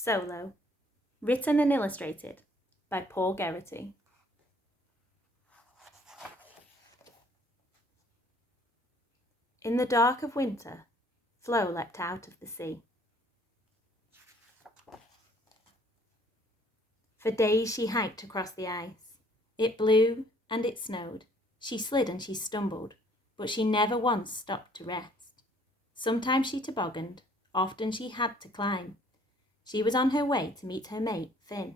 Solo, written and illustrated by Geraghty. In the dark of winter, Flo leapt out of the sea. For days she hiked across the ice. It blew and it snowed. She slid and she stumbled, but she never once stopped to rest. Sometimes she tobogganed, often she had to climb. She was on her way to meet her mate, Finn.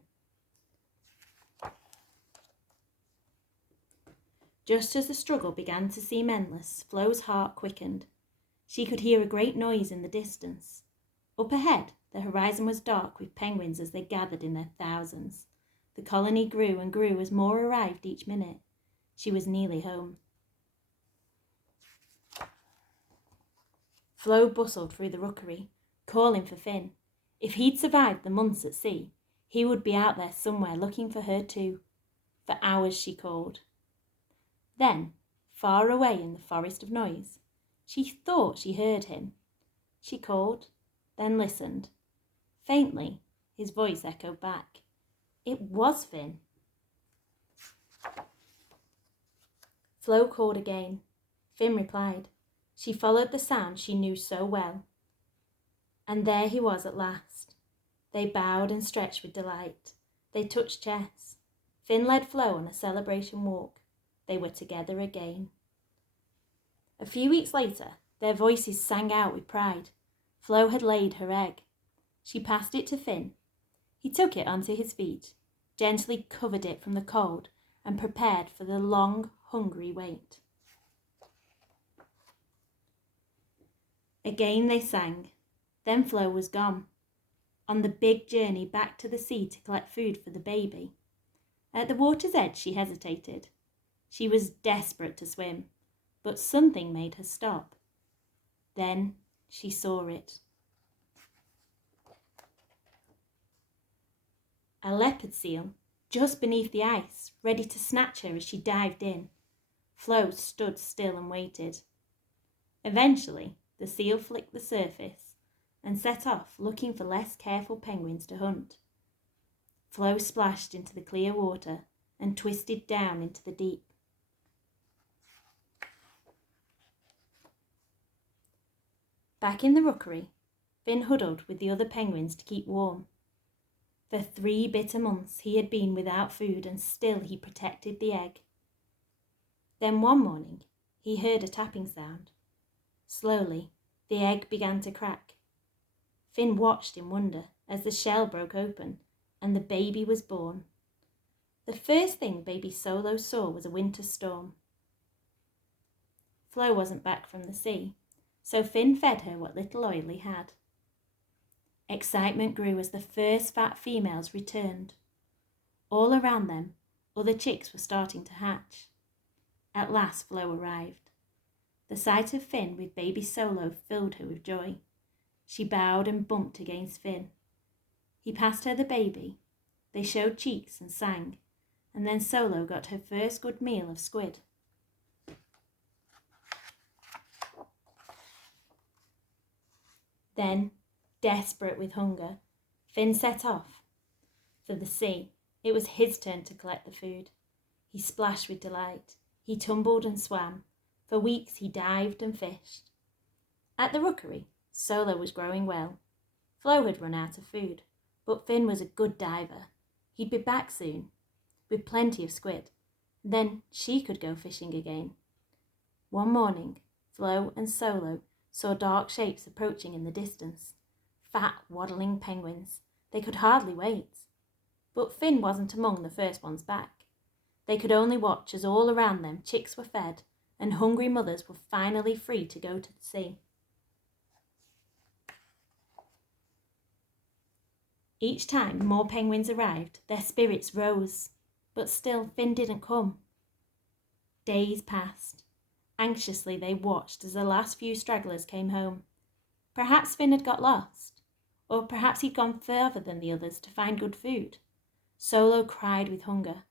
Just as the struggle began to seem endless, Flo's heart quickened. She could hear a great noise in the distance. Up ahead, the horizon was dark with penguins as they gathered in their thousands. The colony grew and grew as more arrived each minute. She was nearly home. Flo bustled through the rookery, calling for Finn. If he'd survived the months at sea, he would be out there somewhere looking for her too. For hours she called. Then, far away in the forest of noise, she thought she heard him. She called, then listened. Faintly, his voice echoed back. It was Finn. Flo called again. Finn replied. She followed the sound she knew so well. And there he was at last. They bowed and stretched with delight. They touched chests. Finn led Flo on a celebration walk. They were together again. A few weeks later, their voices sang out with pride. Flo had laid her egg. She passed it to Finn. He took it onto his feet, gently covered it from the cold, and prepared for the long, hungry wait. Again they sang. Then Flo was gone, on the big journey back to the sea to collect food for the baby. At the water's edge she hesitated. She was desperate to swim, but something made her stop. Then she saw it. A leopard seal, just beneath the ice, ready to snatch her as she dived in. Flo stood still and waited. Eventually, the seal flicked the surface and set off looking for less careful penguins to hunt. Flo splashed into the clear water and twisted down into the deep. Back in the rookery, Finn huddled with the other penguins to keep warm. For 3 bitter months he had been without food, and still he protected the egg. Then one morning he heard a tapping sound. Slowly the egg began to crack. Finn watched in wonder as the shell broke open and the baby was born. The first thing baby Solo saw was a winter storm. Flo wasn't back from the sea, so Finn fed her what little oil he had. Excitement grew as the first fat females returned. All around them, other chicks were starting to hatch. At last Flo arrived. The sight of Finn with baby Solo filled her with joy. She bowed and bumped against Finn. He passed her the baby. They showed cheeks and sang, and then Solo got her first good meal of squid. Then, desperate with hunger, Finn set off for the sea. It was his turn to collect the food. He splashed with delight. He tumbled and swam. For weeks he dived and fished. At the rookery, Solo was growing well. Flo had run out of food, but Finn was a good diver. He'd be back soon, with plenty of squid. Then she could go fishing again. One morning, Flo and Solo saw dark shapes approaching in the distance. Fat, waddling penguins. They could hardly wait. But Finn wasn't among the first ones back. They could only watch as all around them chicks were fed and hungry mothers were finally free to go to the sea. Each time more penguins arrived, their spirits rose, but still Finn didn't come. Days passed. Anxiously they watched as the last few stragglers came home. Perhaps Finn had got lost, or perhaps he'd gone further than the others to find good food. Solo cried with hunger,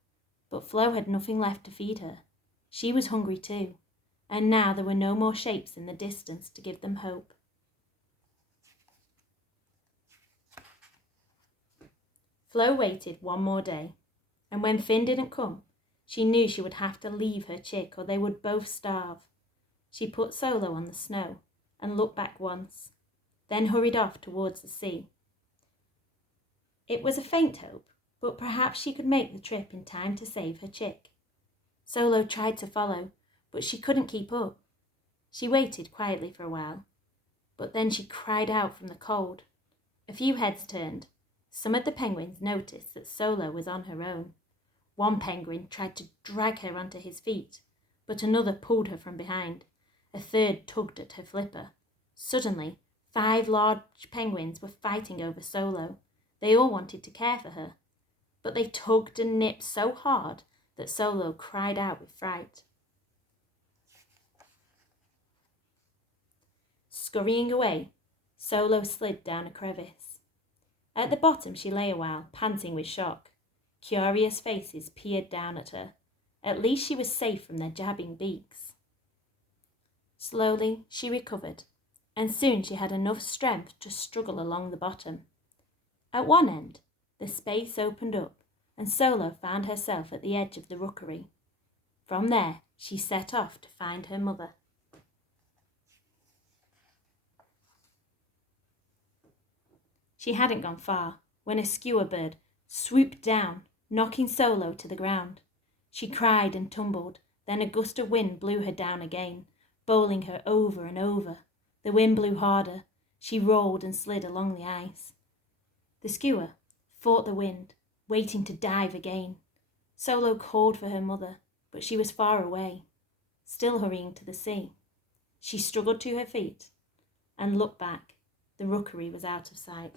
but Flo had nothing left to feed her. She was hungry too, and now there were no more shapes in the distance to give them hope. Flo waited one more day, and when Finn didn't come, she knew she would have to leave her chick or they would both starve. She put Solo on the snow and looked back once, then hurried off towards the sea. It was a faint hope, but perhaps she could make the trip in time to save her chick. Solo tried to follow, but she couldn't keep up. She waited quietly for a while, but then she cried out from the cold. A few heads turned. Some of the penguins noticed that Solo was on her own. One penguin tried to drag her onto his feet, but another pulled her from behind. A third tugged at her flipper. Suddenly, 5 large penguins were fighting over Solo. They all wanted to care for her, but they tugged and nipped so hard that Solo cried out with fright. Scurrying away, Solo slid down a crevice. At the bottom she lay a while, panting with shock. Curious faces peered down at her. At least she was safe from their jabbing beaks. Slowly she recovered, and soon she had enough strength to struggle along the bottom. At one end, the space opened up, and Solo found herself at the edge of the rookery. From there, she set off to find her mother. She hadn't gone far when a skua bird swooped down, knocking Solo to the ground. She cried and tumbled, then a gust of wind blew her down again, bowling her over and over. The wind blew harder. She rolled and slid along the ice. The skua fought the wind, waiting to dive again. Solo called for her mother, but she was far away, still hurrying to the sea. She struggled to her feet and looked back. The rookery was out of sight.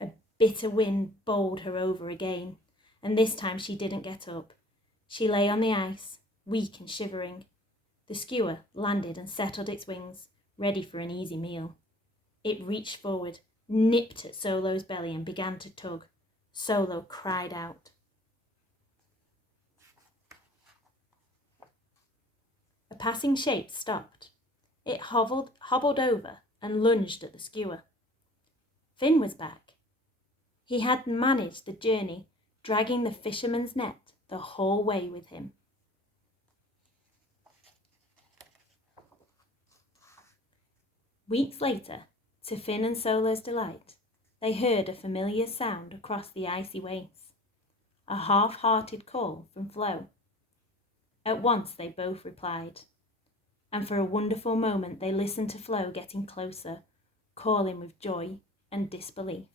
A bitter wind bowled her over again, and this time she didn't get up. She lay on the ice, weak and shivering. The skua landed and settled its wings, ready for an easy meal. It reached forward, nipped at Solo's belly and began to tug. Solo cried out. A passing shape stopped. It hobbled over and lunged at the skua. Finn was back. He had managed the journey, dragging the fisherman's net the whole way with him. Weeks later, to Finn and Solo's delight, they heard a familiar sound across the icy wastes, a half-hearted call from Flo. At once they both replied, and for a wonderful moment they listened to Flo getting closer, calling with joy and disbelief.